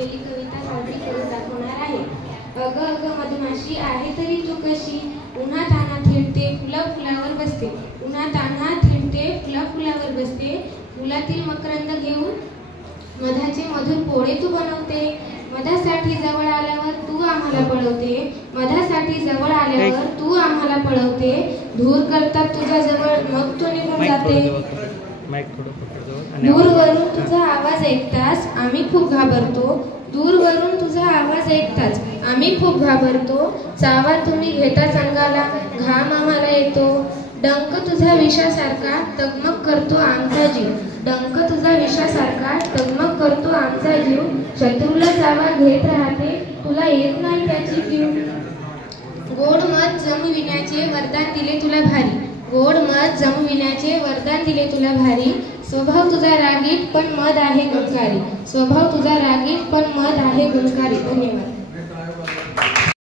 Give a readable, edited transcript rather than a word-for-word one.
बनवलेली कविता सादरी करून दाखवणार आहे। अग अग मधमाशी आहे तरी तू कशी, उन्हा तान्हात हिंडते फुला फुलावर बसते, उन्हा तान्हात हिंडते फुला फुलावर बसते, फुलातील मकरंद घेऊन मधाचे मधुर पोळे तू बनवते, मधासाठी जवळ आल्यावर तू आम्हाला पळवते, मधासाठी जवळ आल्यावर तू आम्हाला पळवते, धूर करतात तुझ्या जवळ मग तू निघून जाते, दूरवरून तुझा आवाज ऐकताच आम्ही खूप घाबरतो, दूरवरून तुझा आवाज ऐकताच आम्ही खूप घाबरतो, चावा तुम्ही घेताच अंगाला घाम आम्हाला येतो, डंक तुझा विषासारखा तगमग करतो आमचा जीव, डंक तुझा विषासारखा तगमग करतो आमचा जीव, शत्रूला चावा घेत राहते तुला येत नाही त्याची कीव, गोड मध जमविण्याचे वरदान दिले तुला भारी, गोड मध जमविण्याचे वरदान दिले तुला भारी, स्वभाव तुझा रागीट पण मध आहे गुणकारी, स्वभाव तुझा रागीट पण मध आहे गुणकारी। धन्यवाद।